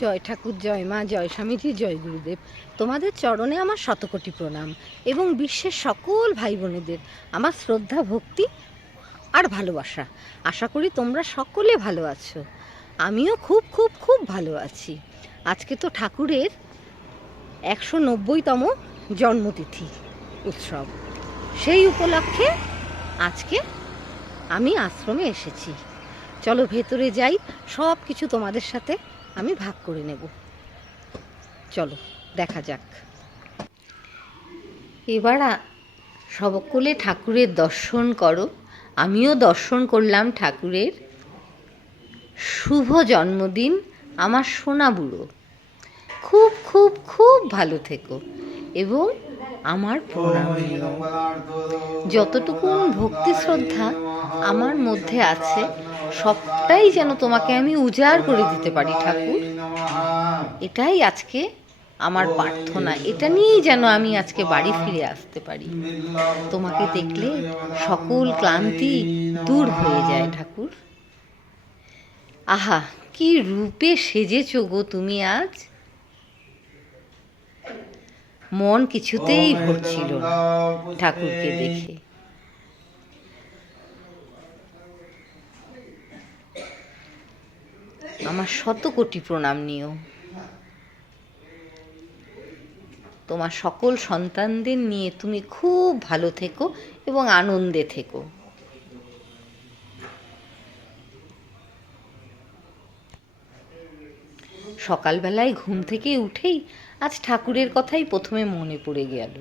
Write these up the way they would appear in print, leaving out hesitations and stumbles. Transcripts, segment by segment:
জয় ঠাকুর, জয় মা, জয় স্বামীজি, জয় গুরুদেব। তোমাদের চরণে আমার শতকোটি প্রণাম এবং বিশ্বের সকল ভাই বোনেদের আমার শ্রদ্ধা, ভক্তি আর ভালোবাসা। আশা করি তোমরা সকলে ভালো আছো। আমিও খুব খুব খুব ভালো আছি। আজকে তো ঠাকুরের 190তম জন্মতিথি উৎসব। সেই উপলক্ষে আজকে আমি আশ্রমে এসেছি। চলো ভেতরে যাই, সব কিছু তোমাদের সাথে আমি ভাগ করে নেব। চলো দেখা যাক। এবার সকলে ঠাকুরের দর্শন করো। আমিও দর্শন করলাম ঠাকুরের। শুভ জন্মদিন আমার সোনা বুড়ো। খুব খুব খুব ভালো থেকো এবং আমার প্রণাম নিও। যতটুকু ভক্তি শ্রদ্ধা আমার মধ্যে আছে সবটাই যেন তোমাকে আমি উজাড় করে দিতে পারি ঠাকুর। এটাই আজকে আমার প্রার্থনা। এটা নিয়েই যেন আমি আজকে বাড়ি ফিরে আসতে পারি। তোমাকে দেখলে সকল ক্লান্তি দূর হয়ে যায় ঠাকুর। আহা, কি রূপে সেজেছো গো তুমি আজ। মন কিছুতেই ভরছিল না ঠাকুরকে দেখে। আমার শতকোটি প্রণাম নিও। তোমার সকল সন্তানদের নিয়ে তুমি খুব ভালো থেকো এবং আনন্দে থেকো। সকালবেলায় ঘুম থেকে উঠেই আজ ঠাকুরের কথাই প্রথমে মনে পড়ে গেল।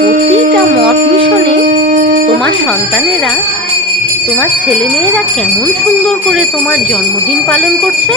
প্রতিটা মঠ মিশনে তোমার সন্তানেরা, তোমার ছেলেমেয়েরা কেমন সুন্দর করে তোমার জন্মদিন পালন করছে।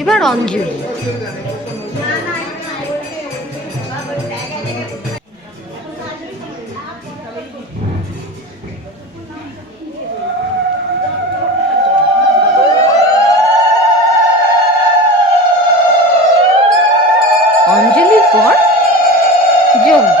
এবার অঞ্জলি। অঞ্জলির পর যজ্ঞ।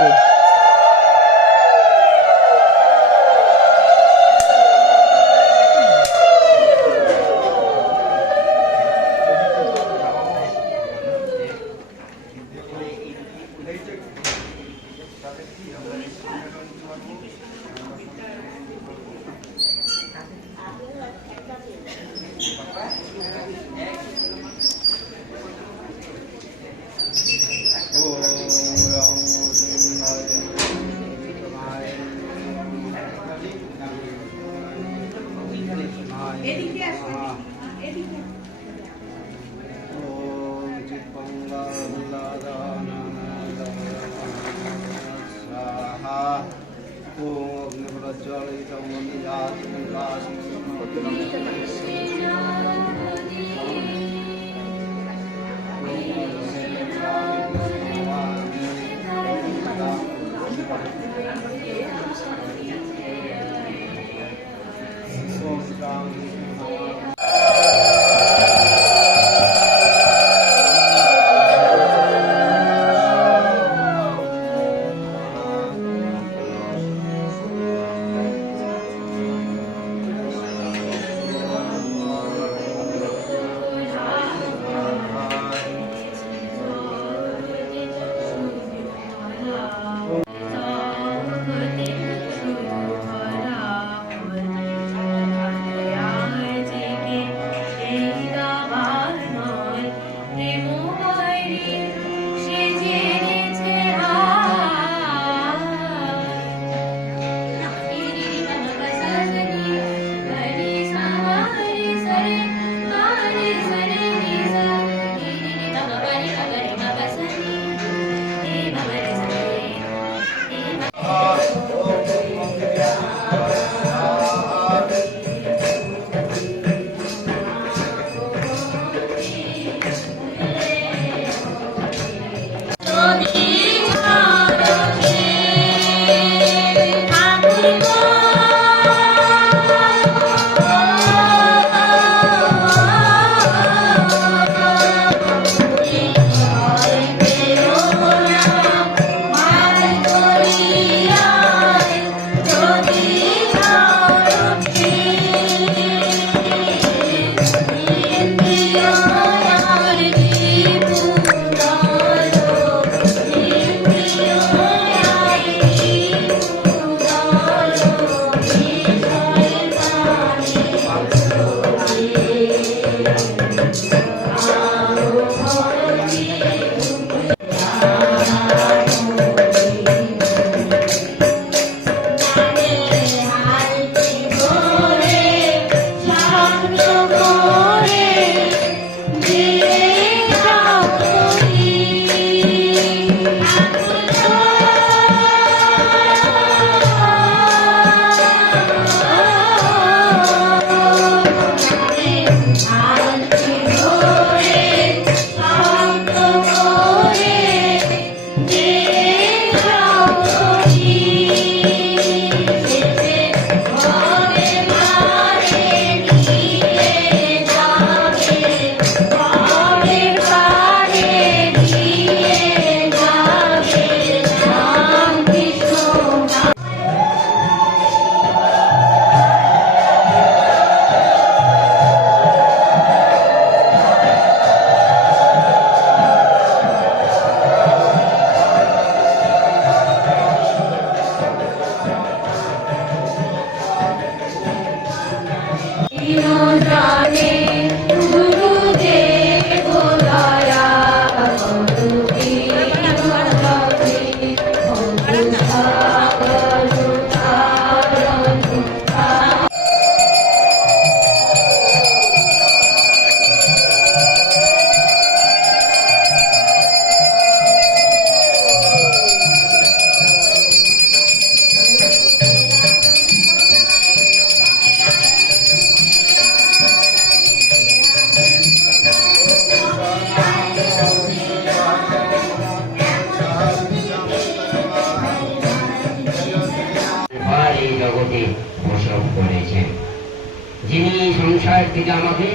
কাছ থেকে আমাকে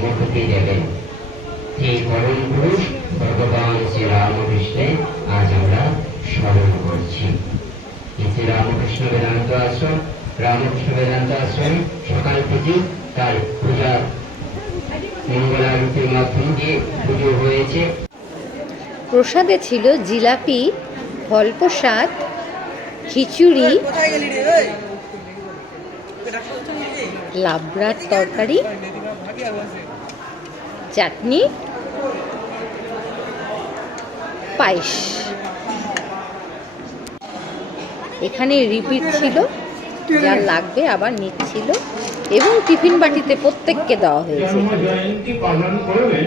মুক্তি দেবেন। সেই পরম পুরুষ ভগবান শ্রী রামকৃষ্ণে আজ আমরা স্মরণ করছি। শ্রী রামকৃষ্ণ বেদান্ত আশ্রম, রামকৃষ্ণ বেদান্ত আশ্রমে সকাল থেকে তার পূজা মঙ্গলারতির মাধ্যম দিয়ে পুজো হয়েছে। প্রসাদে ছিল জিলাপি, ফল প্রসাদ, খিচুড়ি, লাবড়ার তরকারি, চাটনি, পায়েস। এখানে রিপিট ছিল, যার লাগবে আবার নিচ্ছিল, এবং টিফিন বাটিতে প্রত্যেককে দেওয়া হয়েছে। জয়ন্তী পালন করবেন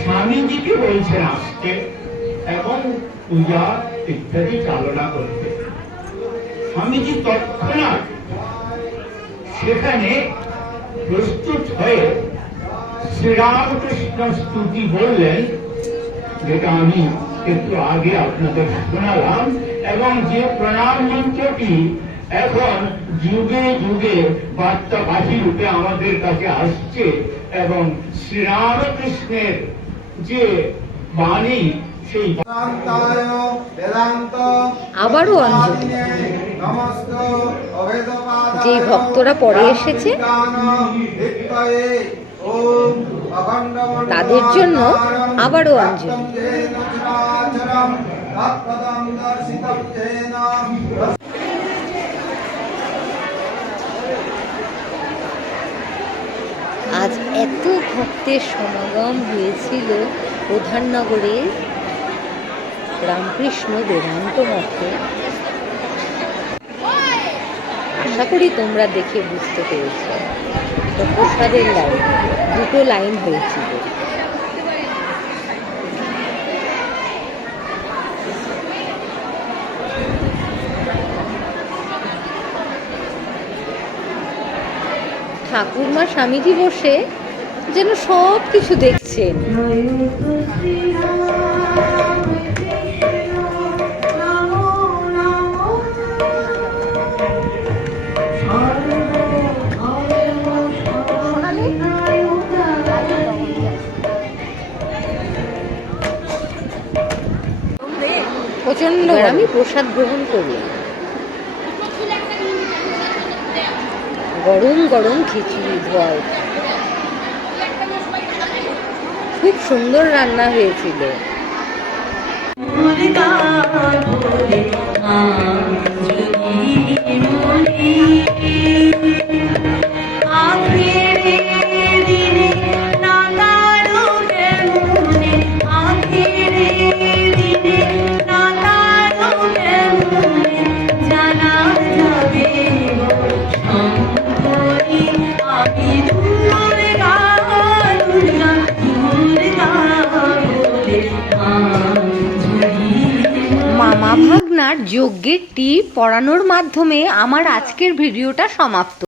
স্বামীজিকে বলছেন আসতে এবং পূজা ইত্যাদি চালনা করতে। স্বামীজি তৎক্ষণাৎ সেখানে প্রস্তুত হয়ে শ্রীরামকৃষ্ণ স্তুতি বললেন, যেটা আমি একটু আগে আপনাদের শোনালাম, এবং যে প্রণাম মন্ত্রটি এখন যুগে যুগে বার্তাবাহী রূপে আমাদের কাছে আসছে, এবং শ্রীরামকৃষ্ণের যে বাণী সেই আবারও অঞ্জলি। যে ভক্তরা পরে এসেছে তাদের জন্য আবারও অঞ্জলি। আজ এত ভক্তের সমাগম হয়েছিল প্রধাননগরে রামকৃষ্ণ বেদান্ত মঠে। আশা করি তোমরা দেখে বুঝতে পেরেছ। তো প্রসাদের লাইন, দুটো লাইন হয়েছিল। ঠাকুরমা স্বামীজি বসে যেন সব কিছু দেখছেন। প্রচন্ড আমি প্রসাদ গ্রহণ করলাম। গরম গরম খিচুড়ি ধোয়া, খুব সুন্দর রান্না হয়েছিল। মামা ভাগ্নার যজ্ঞের টিপ পড়ানোর মাধ্যমে আমার আজকের ভিডিওটা সমাপ্ত।